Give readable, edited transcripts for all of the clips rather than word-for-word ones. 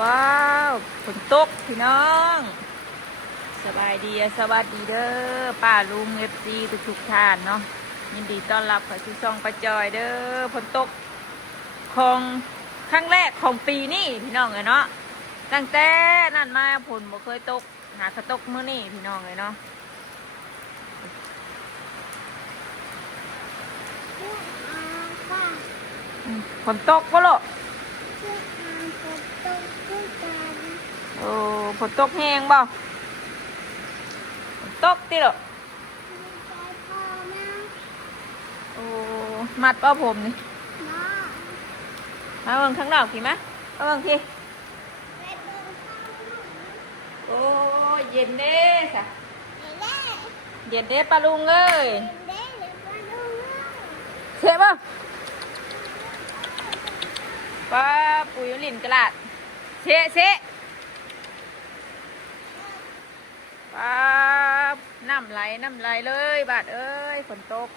ว้าวฝนตกพี่น้องสบายดีสวัสดีเด้อป้าลุงFCทุกท่านเนาะยินดีต้อนรับเข้าสู่ช่องป้าจอยเด้อฝนตกของครั้งแรกของปีนี้พี่น้องเลยเนาะตั้งแต่นั่นมาฝนบ่เคยตกหากระตกมื้อนี้พี่น้องเลยเนาะฝนตกบ่ลูกโอ้ฝนตกแห้งบ่ฝนตกติลูกโอ้มัดเป้าผมนี่มาเบิ่งข้างนอกสิมะมาเบิ่งทีโอ้เย็นเด้สะเย็นเด้ปลาลุงเอ้ยเสียบ่ปลาปุ๋ยลินกระดาษเชะเชะปลาน้ำไหลเลยบาดเอ้ยฝนตก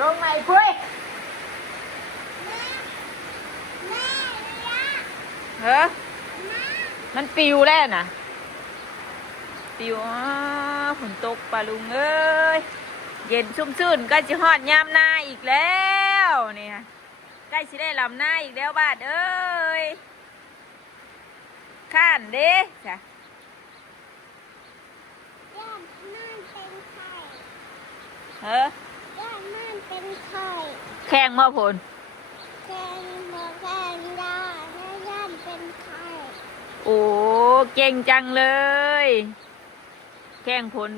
ลงไหนคุยเฮ้อมันปิวแล้วนะปิวฝนตกปลาลุงเอ้ยเย็นชุ่มชื่นก็จะฮอดยามหน้าอีกแล้วนี่ค่ะใกล้สิได้ลำหน้าอีกแล้วบาดเอ้ยข้านเด้จ้ะย่านนั่นเป็นไข่เฮ้ย่านนั่นเป็นไข่แข่งมาผลแข่งมาแข่งยาแม่ย่านเป็นไข่โอ้เก่งจังเลยแข่งผล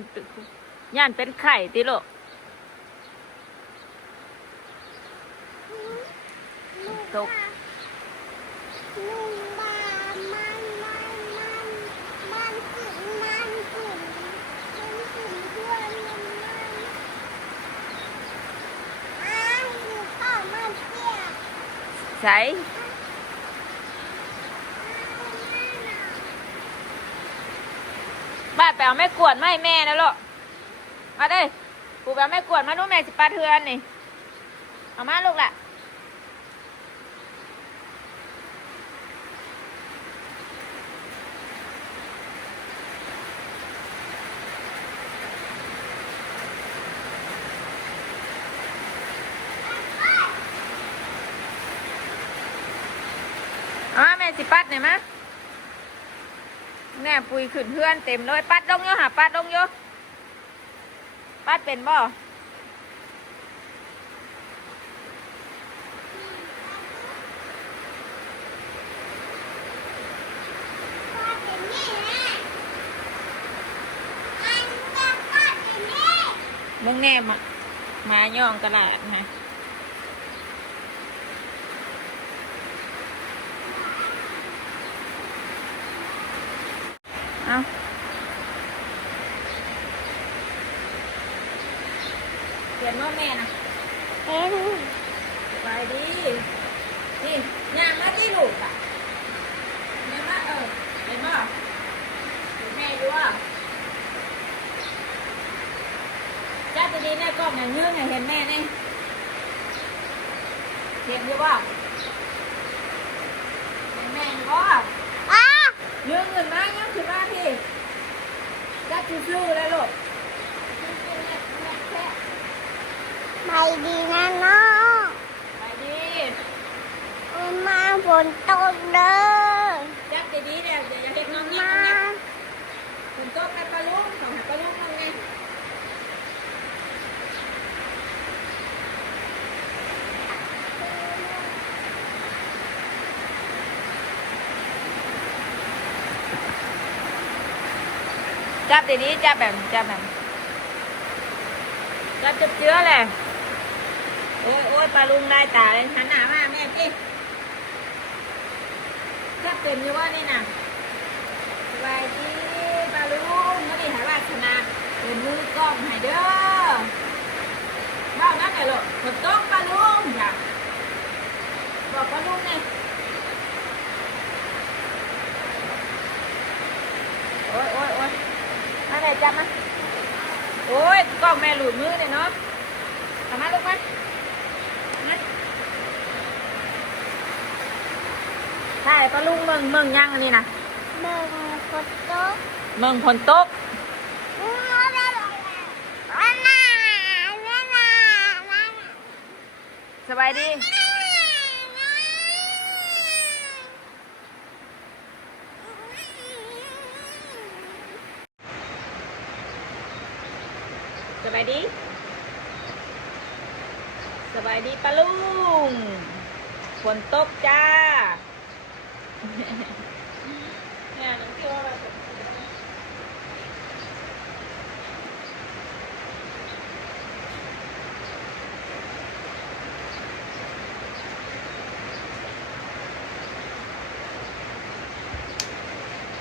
ย่านเป็นไข่ติโลตกลุงบามันขึ้นด้วยมันอ้าวอยู่ข้าวมันเปียกใส่บ้านไปเอาแม่กวดมาให้แม่นะลูกมาเด้กูไปเอาแม่กวดมาดูแม่สิปาเทือนนี่เอามาลูกล่ะแม่สิปัดหน่อยมะแน่ปุยขึ้นเพื่อนเต็มเลยปัดลงเยอะหาปัดลงเยอะปัดเป็นบ่มึงแน่มาย่องกระดาษนะเอาเขียนว่าแม่นะไปดีนี่ยางมาที่ลูกอ่ะยางมาเห็นบ่เห็นแม่ดูว่าจ้าจะดีแน่กล้องอย่างเงี้ยเห็นแม่นี่เห็นดูว่าเห็นแม่ดูว่าเยื่อเงินมาเยื่อขึ้นมาพี่จัดซื่อๆเลยลูกไปดีนะน้องไปดีมาฝนตกเด้อจัดดีๆเนี่ยอย่าเห็นน้องเงี้ยฝนตกให้ปลาลุงส่งให้ปลาลุงทำไงจับดีๆจับแบบจับเชื้อเลยโอ้ยปลาลุงได้ตาเลยหันหน้ามาแม่พี่จับเป็นอยู่ว่านี่น่ะสบายดีปลาลุงก็ดีหายว่าชนะเป็นมือกล้องให้เด้อบ้านั่นไงลูกฝนตกปลาลุงจ้ะบอกปลาลุงไงโอ้ยอะไรจับมาโอ้ยกล้องแม่หลุดมือเนี่ยเนาะทำมาลูกไหม ใช่ปลาลุงเมืองยังอันนี้นะ เบิ่งฝนตก เมืองพนตกสบายดีสบายดีสบายดีปลาลุงฝนตกจ้าเนี่ยน้องคิดว่าอะไร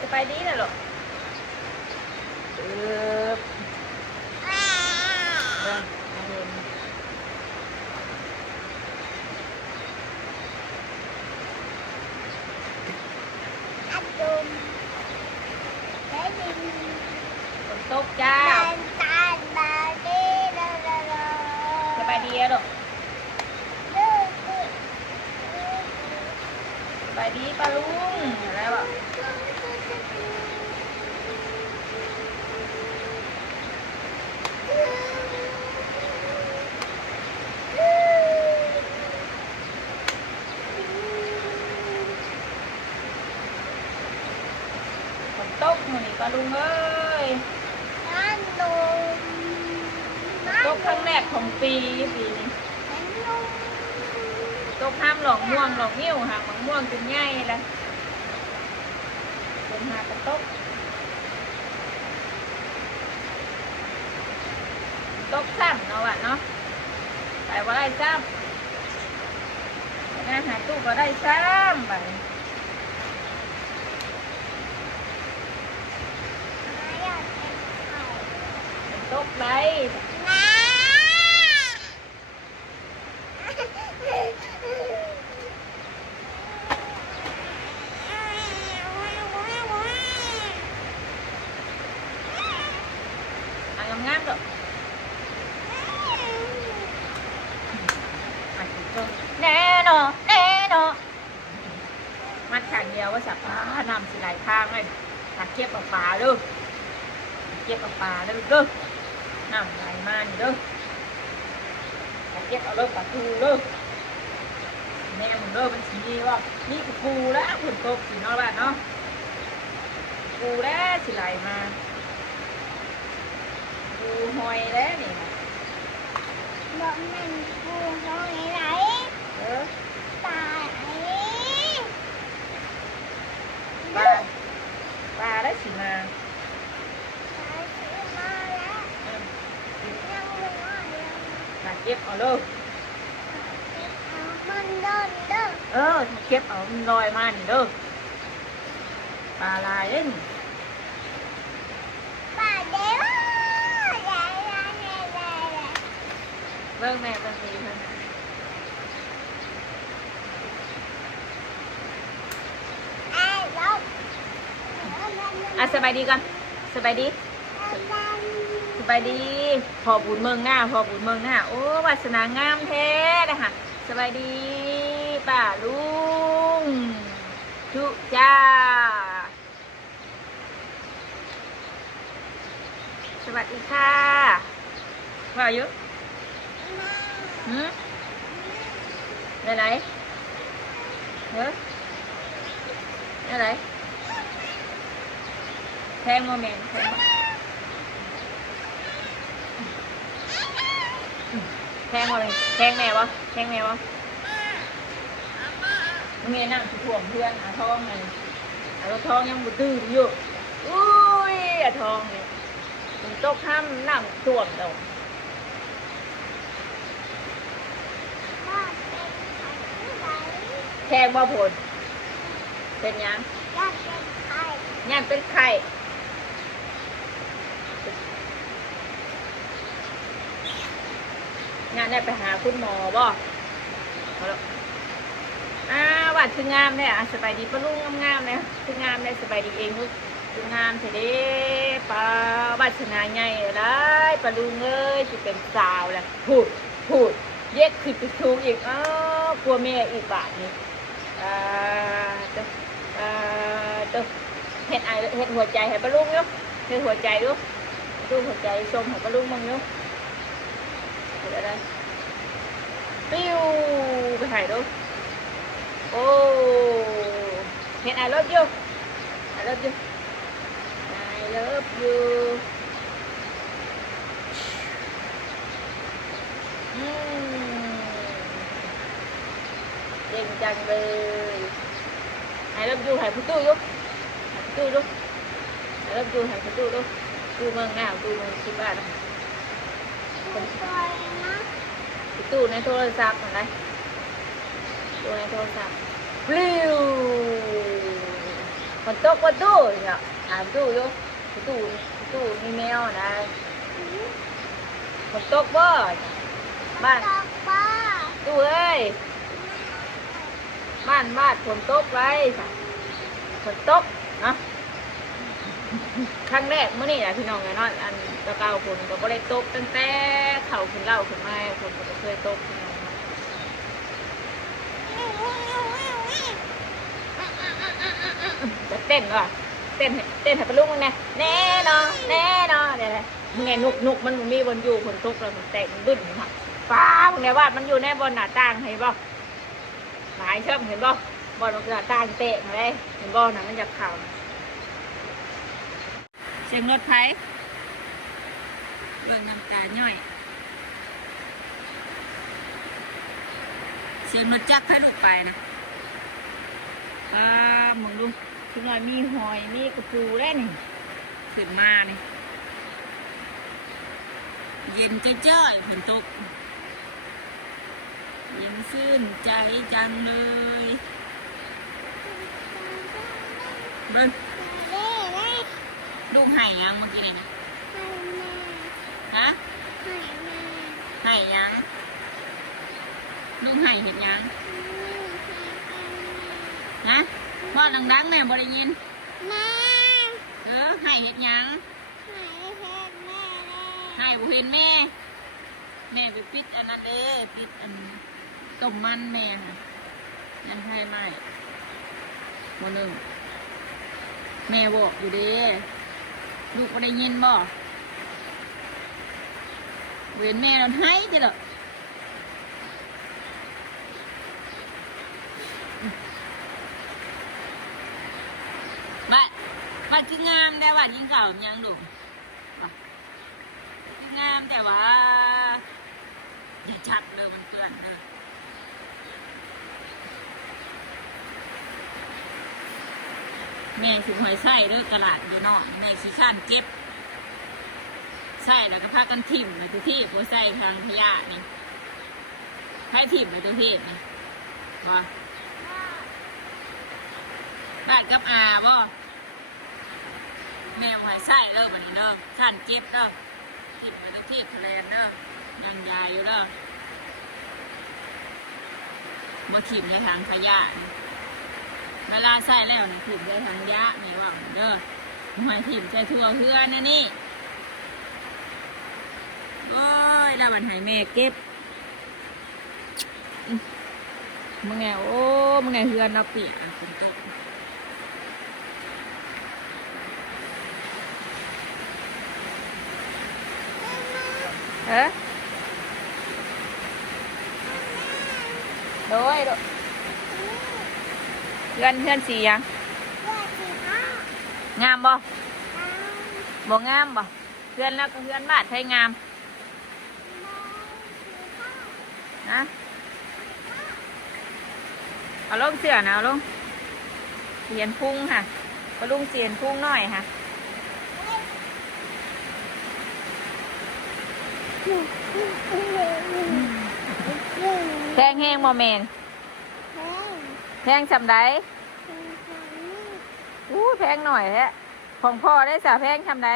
สบายดีนะลูกเอาเงินอัดดุมได้ยิน ฝนตกจ้า ตาลตาลบาดีลาลาลา สบายดีอะลูก ดื้อดื้อ สบายดีปลาลุงอะไรวะฝนตกมื้อนี้ปลาลุงเอ้ย อันดุม ฝนตกครั้งแรกของปีนี้ อันดุม ตกห้ามหลอกม่วงหลอกนิ้วหางมังม่วงจนง่ายเลยฝนหากระตกตกซ้ำเนาะวะเนาะไปว่าได้ซ้ำไปงานหาตู้ก็ได้ซ้ำไป อยากเป็นไข่ ฝนตกไร น้า อ่ะงามๆเด้ออ่ะจุ๊บแน่นอนแน่นอนมัดขางเดียวว่าสับปลานำสิไหลทางเลยถักเก็บเอาปลาเด้อเก็บเอาปลาเด้อเด้อน้ำไหลมานี่เด้อถักเก็บเอาเด้อปลาทูเด้อแม่มึงเด้อมันสีว่านี่คือปูแล้วฝนตกสีนอกบ้านเนาะปูแล้วสิไหลมาปูหอยแล้วนี่นะ บอกมันกูร้องไหน เออ ตายไอ้ ปลาปลาแล้วสิมา ตายซื้อมาแล้ว เออ ยังไม่มายัง ถักเก็บเอาเด้อ มันเดินเด้อ เออถักเก็บเอามันลอยมานี่เด้อปลาลายเด้น ป่าเด้อใหญ่ใหญ่ใหญ่ใหญ่ เบิ่งแม่เบิ่งดีเพิ่น ไอ้ลบ อ่ะสบายดีก่อนสบายดีสบายดีพอบุญเมืองหน้าพอบุญเมืองหน้าโอ้วาสนางามแท้นะคะสบายดีป้าลุงจุจ้าสวัสดีค่ะว่าอยู่หืมไหนเฮ้ยอะไรแทงโมเมนต์แทงโมเมนต์แทงแม่วะแทงแม่วะเมียนั่งถ่วงเพื่อนอาทองเลยอาทองยังบุตื่นอยู่อุ้ยอาทองเนี่ยมันตกห้ามนั่งถ่วงเราแทงมาผลเป็นยังยันเป็นไข่งานได้ไปหาคุณหมอบ่เอาละวัดคืองามเลยอ่ะสบายดีปะลุงงามๆเลยคืองามเลยสบายดีเองลูกคืองามเถอะเด้ปลาวัดชนาใหญ่ได้ปลาลุงเอ้ยจะเป็นสาวแหละพูดเย็ดขึ้นไปชูอีกกลัวแม่อีกบาทนี้ เด้อเด้อเห็ดไอเห็ดหัวใจให้ปลาลุงเนาะเห็ดหัวใจดูดูหัวใจชมให้ปลาลุงมึงเนาะเห็ดอะไรปิ้วไปถ่ายดูโอ้เห็ดไอเลิฟยูไอเลิฟยูไอเลิฟยูเก่งจังเลยไอเลิฟยูให้ผู้ตู้ยุให้ผู้ตู้ดูไอเลิฟยูให้ผู้ตู้ดูดูเมืองหน้าดูเมืองคิดว่านะ สวยนะ ผู้ตู้ในโทรศัพท์อะไรตู้ในโทรศัพท์ปลิวฝนตกประตูเนี่ยอ่านตู้ยุประตูมีแมวนะฝนตกบ่บ้าน ตกบ้า ตู้เอ้ยบ้านฝนตกไรฝนตกนะครั้งแรกเมื่อนี่แหละพี่น้องไงเนาะอันตะเกาฝนก็บ่ได้ตกตั้งแต่เข่าขึ้นเล่าขึ้นมาฝนก็บ่เคยตกพี่น้องจะเต้นว่ะเต้นให้ปลาลุงมึงแน่นอนเดี๋ยวมึงไงนุกมันมีบนอยู่ฝนตกแล้วมันแตกมันบึ้นค่ะป้ามึงไงว่ามันอยู่ในบนหน้าต่างเห็นบ่หลายเชื่อมเห็นบ่บนหน้าต่างเตะมาเลยเห็นบ่น่ะมันจะเข่าเสียงรถไฟเรื่องน้ำตาย่อยเสียงรถจักรให้ลูกไปนะมึงดูทุกหน่อยมีหอยมีกระปูได้นี่ขึ้นมานี่เย็นจ้อยๆฝนตกเย็นชื่นใจจังเลยเบิ้งลูกไห่ยังเมื่อกี้นี่นะฮะไห่ยังลูกไห่เห็นยังนะพ่อดังๆแม่บ่ได้ยินไห่เห็นยังไห่บ่เห็นแม่ไปปิดอันนั้นเด้ปิดอันต้มมันแม่ค่ะยังไห่ไม่บ่หนึ่งแม่บอกอยู่เด้ลูกบ่ได้ยินบ่เว้นแม่เราให้เด้อเหรอว่าคืองามแต่ว่ายิ่งเก่ายังหลงคืองามแต่ว่าอย่าชักเลยมันเกลื่อนเลยแม่ถึงหอยไส้เด้อกระหลาดอยู่เนาะแม่ขี้ข้านเก็บไส้แล้วก็พากันถิ่มในตัวที่หัวไส้ทางขยะนี่ให้ถิ่มในตัวที่นี่บ่บ้านกับอาบ่แมวหายไส้เริ่มอันนี้เนาะข้านเจ็บเนาะทิพย์ไปตัวที่ทะเลเนาะยังยายอยู่เนาะมาถิ่มในทางขยะเวลาไส้แล้วนี่ถิ่มในทางยะไม่ว่าเด้อหอยถิ่มใส่ทั่วเพื่อนนะนี่โอ้ยดาวันหายแม่เก็บมึงไงโอ้มึงไงเฮือนนับปีกฝนตกโดยเพื่อนสียังงามบ่บ่งามบ่เพื่อนแล้วก็เพื่อนบ้านใช้งามนะเอาลงเสือนะเอาลงเสียนพุ่งค่ะก็ลุงเสียนพุ่งหน่อยค่ะแพงแห้งโมเมนแพงจำได้แพงหน่อยแฮะของพ่อได้สาแพงจำได้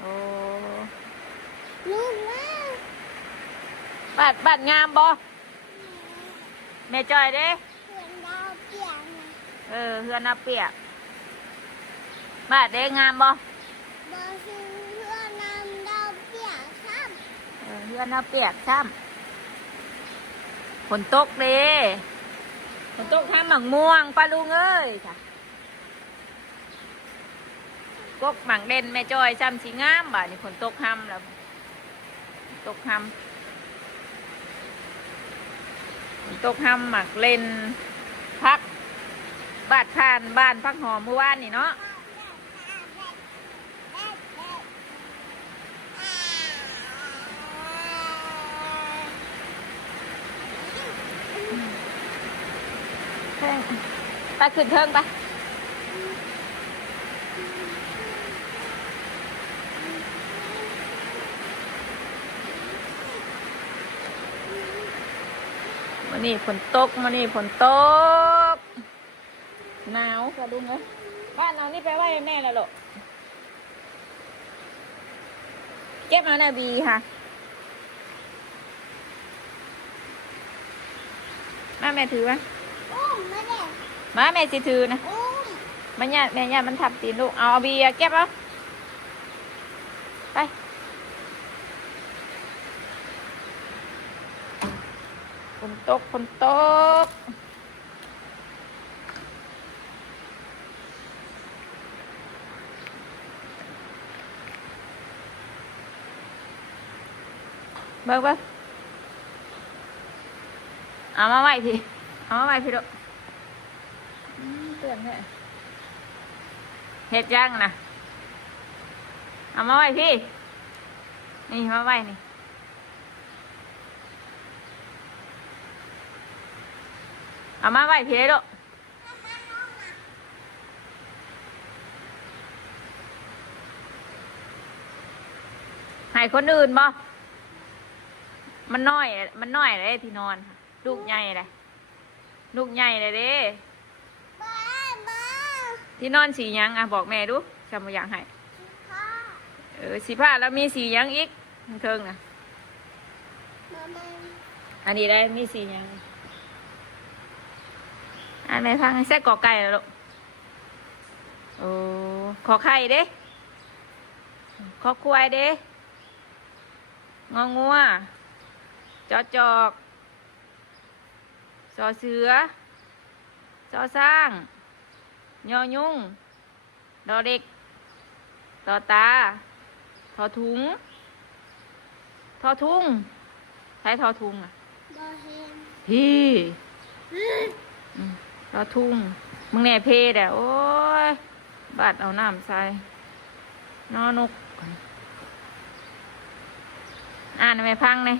โอ้บัดงามบ่แม่จอยเด้เฮือนนาเปียกบัดเด้งามบ่เฮือนนาเปียกซ้ำฝนตกเด้ ฝนตกทำหมักม่วงปลาลุงเอ้ยค่ะกกหมักเด่นแม่จอยจำสีงามบ่านี่ฝนตกทำแล้วตกทำฝนตกทำหมักเล่นพักบาดผ่านบ้านพักหอมเมื่อวานนี่เนาะไปขึ้นเทิงไปวันนี้ฝนตกวันนี้ฝนตกหนาวกระดุมเลยบ้านเรานี่ไปไหว้แม่แล้วหรอเก็บมาหน้าบีค่ะแม่ถือไหม ไม่ได้ มาแม่สิถือนะ อุ้ม มันเนี่ยแม่เนี่ยมันทับตีนลูกเอาเบียร์เก็บเอาไปฝนตกฝนตกเบิ่งเอามาไว้พี่เอามาไว้พี่ลูกเตือนแท้เฮ็ดยังนะเอามาไว้พี่นี่มาไว้นี่เอามาไว้พี่เลยลูกให้คนอื่นบ่มันน้อยเลยที่นอนค่ะลูกใหญ่เลยลูกใหญ่เลยเด้ บ้าบ้า ที่นอนสีหยังอ่ะบอกแม่ดูจำมาอย่างให้ พ่อ สีผ้าแล้วมีสีหยังอีกเทิงนะ มามา อันนี้ได้มีสีหยังอันไหนพังแซ่กอไก่แล้วลูกโอ้ขอไข่เด้ขอควายเด้งองัวจอจอกสอเสือสอสร้างยอยุ่งดอเด็กต่อตาทอถุงทอทุ่งใช้ทอทุ่งอ่ะ บอเฮน พี่ทอทุ่งมึงแน่เพดอ่ะโอ้ยบาดเอาน้ำใส่นอนกอ่านไม่พังเลย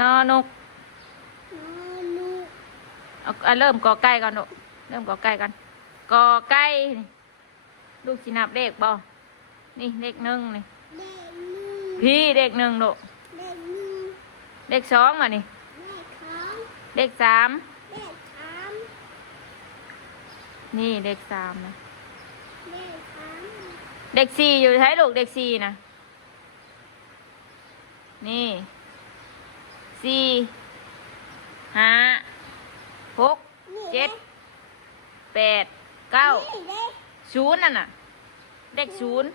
นอนก นู เอาเริ่มกอไก่ก่อนลูกเริ่มกอไก่ก่อนกอไก่นี่ลูกสินับเลขบ่นี่เลขหนึ่งนี่ เด็กนู พี่เลขหนึ่งลูก เด็กนู เลขสองอ่ะนี่ เด็กสอง เลขสาม เด็กสาม นี่เลขสามนะ เด็กสาม เลขสี่อยู่ใช้ลูกเลขสี่นะนี่สี่ห้าหกเจ็ดแปดเก้า นี่เด็ก ศูนย์นั่นน่ะเลขศูนย์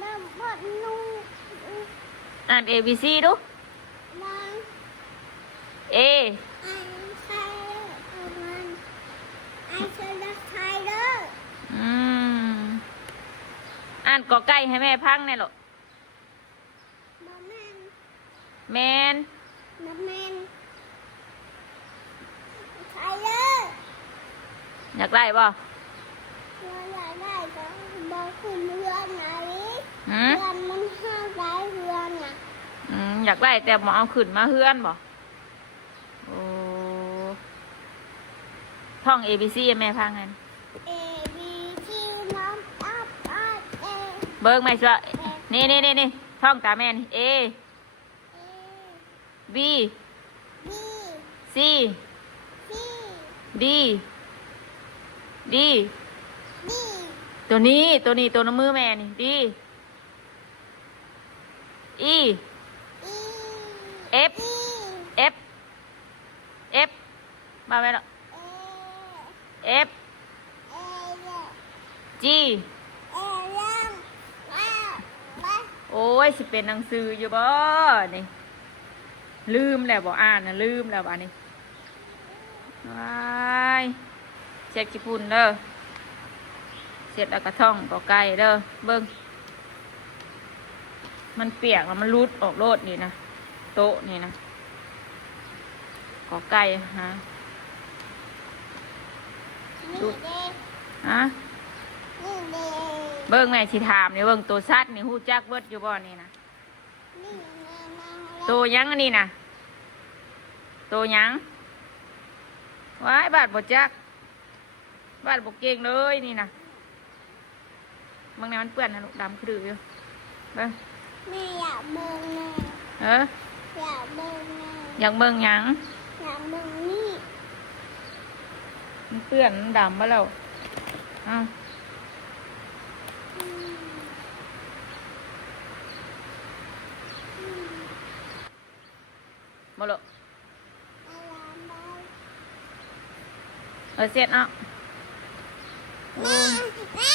เริ่มบดนู อ่าน A B C ดู วาง A อันไทยประมาณอันเชลไทยเด้อ อืมอ่านกอไก่ให้แม่พังแน่หรอ มาแมน แมน มาแมนไทยเด้อ อยากได้บ่ เราอยากได้ก็บอกคุณเพื่อนไหน หืม เพื่อนมันห้าร้ายเพื่อนน่ะ อยากได้แต่หมอเอาขึ้นมาเฮือนบ่โอ้ท่อง A B C ให้แม่พังกัน A B C น้องอัพอัพเอ เบิ่งไหมสิว่านี่ท่องตามแม่นี่ A B B C C D D D ตัวนี้ตัวน้ำมือแม่นี่ D E E F E F F มาไหมล่ะ A F A G เอยังว้าวว้าว โอ้ยสิเป็นหนังสืออยู่บ่นี่ ลืมแล้วบ่อ่านนะลืมแล้วบ้านี้ว้ายเสร็จกี่ปุ่นเด้อเสร็จแล้วก็ท่องก็ไก่เด้อเบิ้งมันเปียกแล้วมันรุดออกโลดนี่นะโต๊ะนี่นะก็ไก่ฮะ นี่เด้ ฮะ นี่เด้ เบิ้งแม่สิถามนี่เบิ้งตัวสัตว์นี่ฮู้จักเบิดอยู่บ่นี่นะ นี่แม่แม่ ตัวหยังอันนี้นะตัวหยังว้ายบาดบ่จักบาดบ่เก่งเลยนี่นะบางแนวมันเปื้อนนะลูกดำคืออยู่เบิ้ง แม่อยากเบิ่งแม่ เออ อยากเบิ่งแม่ อยากเบิ่งหยัง อยากเบิ่งนี่ มันเปื้อนมันดำมาแล้วเอ้า อืมอืม บ่ลูก อะไรบ้าง เสร็จเนาะ แม่แม่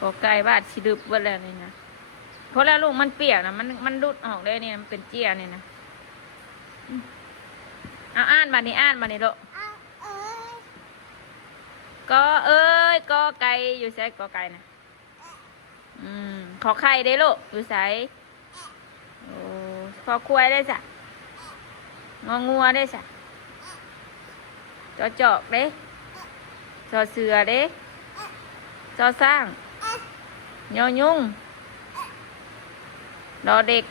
ก็ไก่บาดสิดึบเบิดแล้วนี่นะเพราะแล้วลูกมันเปียกนะมันรุดออกเลยนี่นะมันเป็นเจียนี่นะอืมเอาอ่านบัดนี้อ่านบัดนี้ลูก เอาเอ้ย ก็เอ้ยก็ไก่อยู่ไสก็ไก่นะขอไข่ได้ลูกอยู่ไสโอ้ขอควายได้จ้ะงองัวได้จ้ะจอจอกเด้จอเสือเด้จอสร้างยอยุ่งดอเด็ก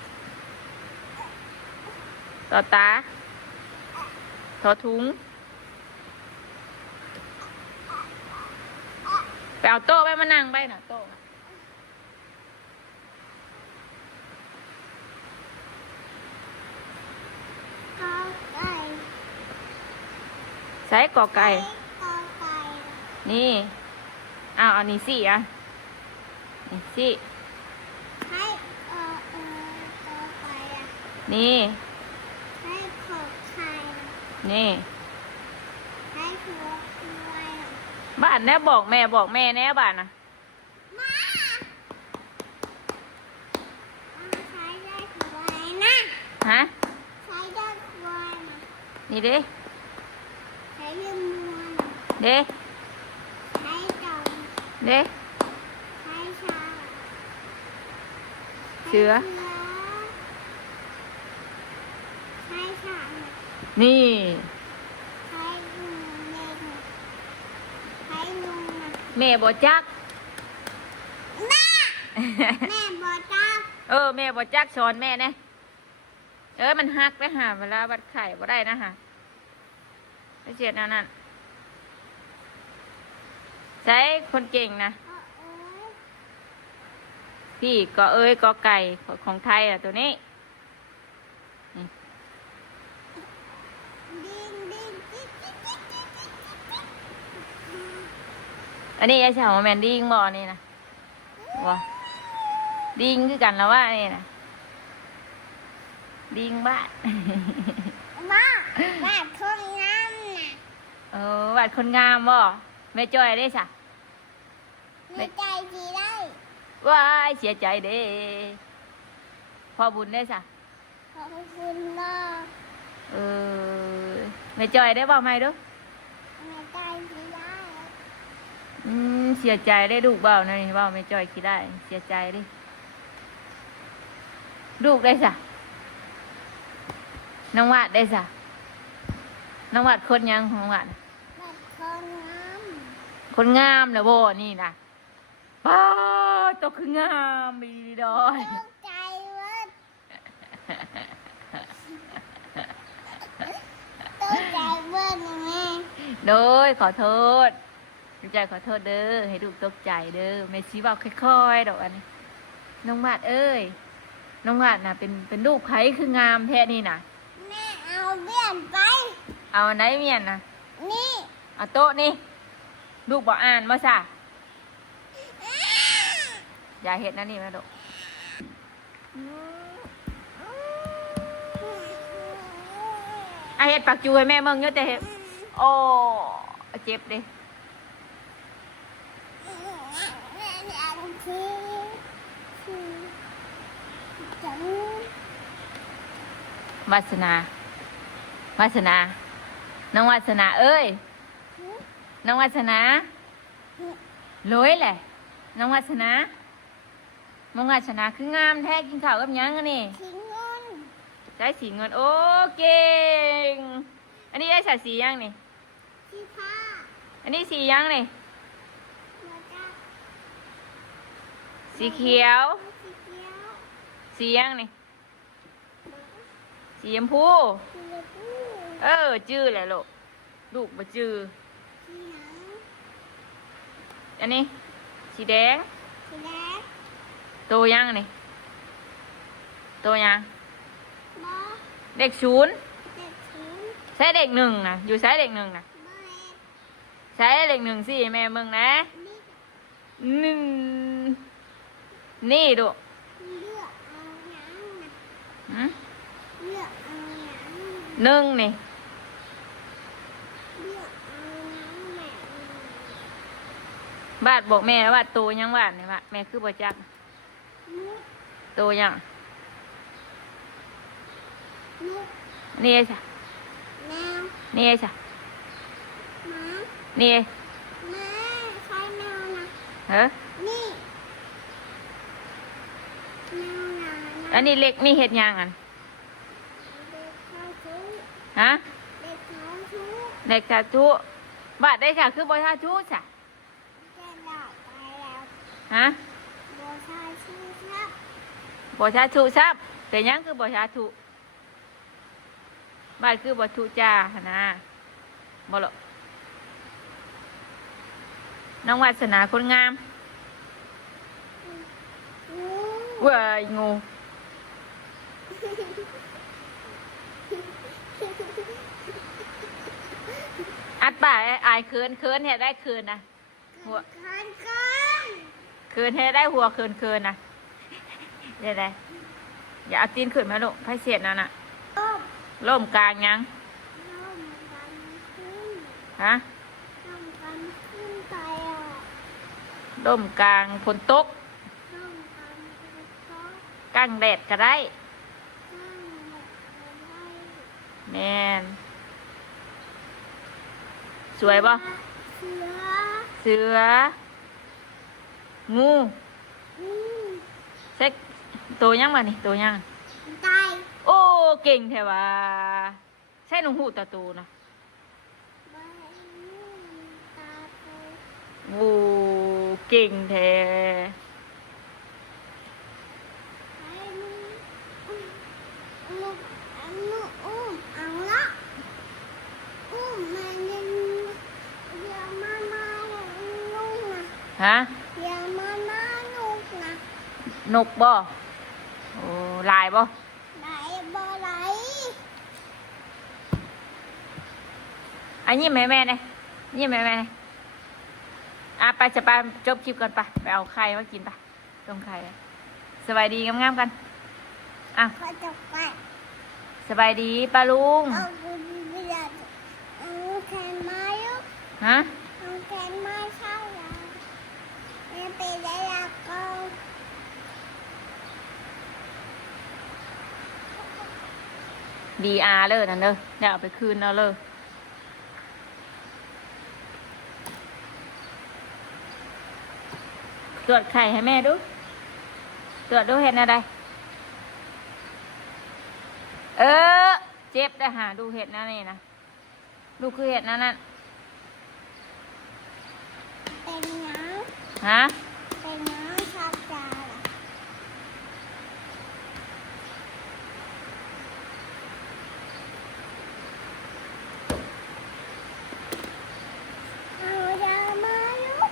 ต่อตาทอถุงไปเอาโต๊ะไปมานั่งไปน่ะโต๊ะน่ะ กอไก่ ใส่กอไก่ กอไก่ นี่อ้าวอันนี้สิอ่ะนี่สิ ให้กอไก่อะ นี่ ให้ขอไข่ นี่ ให้หัวควายอะ บ้านแน่บอกแม่แน่บ้านนะ มาเอาใช้ได้ควายนะ ฮะ ใช้ได้ควายนะ นี่เด้ ใช้ยืมวัวนะ เด้ ใช้จอม เด้ ใช้ช้าง เสือ ใช้ช้างนะ นี่ ใช้ลุงเล็กนะใช้ลุงนะ แม่บอกจัก แม่แม่บอกจ้า แม่บอกจักสอนแม่นะมันหักไปหาเวลาวัดไข่บ่ได้นะฮะไปเสียดนั่นใช้คนเก่งนะ เอ้ย พี่ก็ก็ไก่ของไทยอ่ะตัวนี้ ดิ้งดิ้งจิ๊กจิ๊กจิ๊กจิ๊กจิ๊กจิ๊ก อันนี้ไอ้ชาวแมนดิ้งบ่นี่นะว้าดิ้งคือกันแล้วว่านี่นะดิ้งบ้าน มาบ้านคนงามน่ะ วัดคนงามบ่แม่จ้อยได้สะ มีใจดีได้ ว้ายเสียใจเด้พ่อบุญได้สะ ขอบคุณมาก แม่จ้อยได้บ่ไหมดู มีใจดีได้ เสียใจได้ลูกเบานะนี่เบาแม่จ้อยคิดได้เสียใจดิลูกได้สะน้องวาดได้สะน้องวาดคนยังของน้องวาดน่ะ บ้านคนงาม คนงามนะโบนี่นะป้าตัวคืองามดีดอย ตกใจเว้ยตกใจเว้ยนะแม่ โดยขอโทษใจขอโทษเด้อให้ลูกตกใจเด้อแม่ชี้บอกค่อยๆดอกอันนี้น้องวาดเอ้ยน้องวาดน่ะเป็นลูกไผคืองามแท้นี่น่ะ แม่เอาเบี้ยนไป เอาไหนเมียนน่ะ นี่ เอาโต๊ะนี่ลูกบอกอ่านมาซะอย่าเห็ดนะนี่แม่ดอกเห็ดปากจูให้แม่เมืองเยอะแต่เห็ดโอ้เจ็บดิ แม่อยากทีจัง วาสนา วาสนา น้องวาสนาเอ้ย น้องวาสนาลอยแหละ น้องวาสนา น้องวาสนาคืองามแท้กินข้าวกับหยังอันนี่ ทิ้งเงิน ใช้สีเงินโอ้เก่ง อันนี้ได้ใส่สียังนี่ ที่ผ้า อันนี้สียังนี่ แล้วก็ สีเขียว สีเขียว สียังนี่ สีชมพู สีเหลือง เออ จื้อแหละลูก ลูกมาจื้อ สีหนัง อันนี้ สีแดง สีแดง โตยังนี่โตยัง บอ เด็กศูนย์ เด็กถึง ใช้เด็กหนึ่งนะอยู่ใช้เด็กหนึ่งนะ บอเอ็ด ใช้เด็กหนึ่งสิแม่มึงนะ นี่ หนึ่งนี่ดู เลือกเอาหนังนะ หืม เลือกเอาหนัง หนึ่งนี่ เลือกเอาหนังแม่ บาดบอกแม่ว่าโตยังบาดเนี่ยว่าแม่คือบ่จัก นุก โตยัง นุก นี่ไอ้จ้ะ แมว นี่ไอ้จ้ะ หมา นี่ไอ้ แม่ใช้แมวนะ เฮ้อ นี่แมวนะนะ อันนี้เล็กนี่เห็ดยังอัน เด็กเขาทุก ฮะ เด็กเขาทุก เด็กสาธุบาดได้จ้ะคือบ่สาธุจ้ะ แกดอกไปแล้ว ฮะ โบชายชื่อครับ บ่สาธุซับแต่ยังคือบ่สาธุบาดคือบ่ทุจ้าหั่นนะบ่หรอกน้องวาสนาคนงาม งู เว้ยงูอัดป่าอายเคินเคินเฮ็ดได้เคินนะหัว เกินเกิน เคินเฮ็ดได้หัวเคินเคินนะเดี๋ยวได้อย่าเอาตีนขึ้นมาลูกไผเสียดนั่นน่ะ ต้ม ล่มกลางยัง ต้มกันขึ้น ฮะ ต้มกันขึ้นไปอ่ะ ล่มกลางฝนตก ต้มกันขึ้นโต๊ะ กลางแดดก็ได้ ตั้งแบบไว้ แมนสวยบ่ เสือ เสือ งู อืม เซ็กตัวยังมานี่ตัวยัง ไก่ โอ้เก่งแท้ว่าใช่หนูหูตาโตนะ ใบมือตาโต โอ้เก่งแท้ ใบมือลูกลูกอุ้มเอาละอุ้มมันยังเดี๋ยวมามาลูกนะ ฮะ เดี๋ยวมามาลูกนะ นกบ่โอ้ลายบ่ ไหนบ่ไหน อันนี้แม่แม่เนี่ยนี่แม่แม่เนี่ยไปจะไปจบคลิปก่อนไปเอาไข่มากินไปต้มไข่เลยสบายดีงามๆกันอ่ะ พอจะไป สบายดีป้าลุง เอาบุญเบียดเอาแขนมายุก ฮะ เอาแขนมาเช่าเราไปได้ละก็ ดีอาร์เลยนั่นเด้อเดี๋ยวเอาไปคืนเอาเลยตรวจไข่ให้แม่ดูตรวจดูเห็นอะไรเออเจ็บได้หาดูเห็ดนะนี่นะดูคือเห็ดนั่น เป็นน้ ฮะ ำเป็นน้ำชาจาล่ะเอายามายุก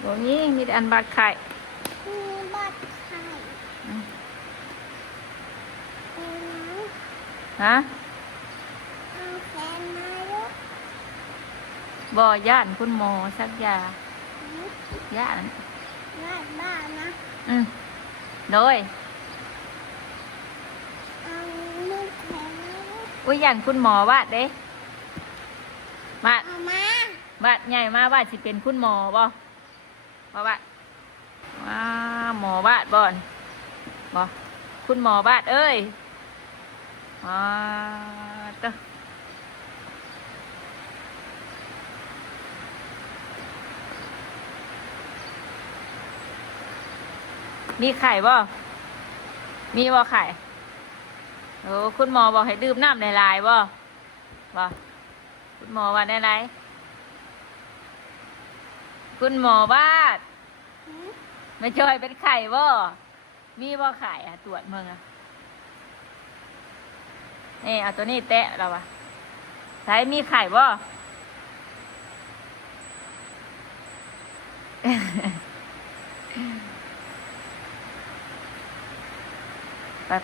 โบนี้มีแต่อันบาดไข่ มีบัตรไข่ อืม เป็นน้ำ ฮะ เอาแขนมายุก บ่ย่านคุณหมอสักยาย่าน วาดบ้านนะ อืมโดย เอาลูกแขนมายุก อุ้ยย่านคุณหมอวาดเด้วาด เอามา วาดใหญ่มาวาดสิเป็นคุณหมอบ่บ่วาดว้าหมอวาดบ่อนบ่คุณหมอวาดเอ้ย อ๋อเต้อมีไข่บ่มีบ่ไข่โอ้คุณหมอบอกให้ดื่มน้ำในลายๆบ่บ่คุณหมอว่าในไรคุณหมอบ้าน หืม ไม่จอยเป็นไข่บ่มีบ่ไข่อะตรวจมึงอะนี่เอาตัวนี้แตะเราอะใช้มีไข่บ่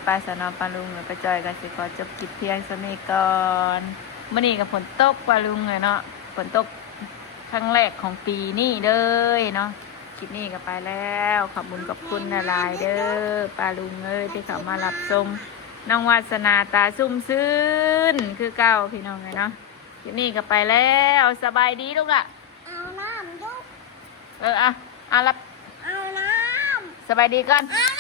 ไปสนอปลาลุงไปจอยกันสิขอจบคลิปเพียงสำนี้ก่อนมื่อนี้กับฝนตกปลาลุงเลยเนาะฝนตกครั้งแรกของปีนี้เลยเนาะคลิปนี้ก็ไปแล้วขอบคุณกับคุณนาลายๆเด้อปลาลุงเอ้ยที่เขามารับชมน้องวาสนาตาซุ่มซื่นคือเก้าพี่น้องเลยเนาะคลิปนี้ก็ไปแล้วสบายดีลูกอะ เอาน้ำลูก อ่ะรับ เอาน้ สบายดีก่อน ำเอา